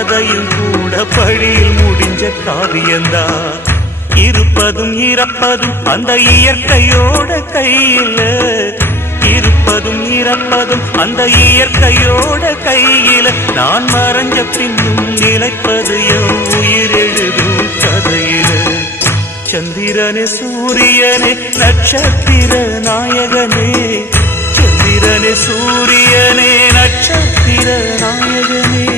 கதையில் கூட படியில் முடிஞ்ச காவியந்தான். இருப்பதும் இறப்பதும் அந்த இயற்கையோட கையில, இருப்பதும் இறப்பதும் அந்த இயற்கையோட கையில. நான் மறைஞ்ச பின்னும் நிலைப்பது என் உயிர் எழுதும் கதையில. சந்திரனே சூரியனே நட்சத்திர நாயகனே, சந்திரனே சூரியனே நட்சத்திர நாயகனே.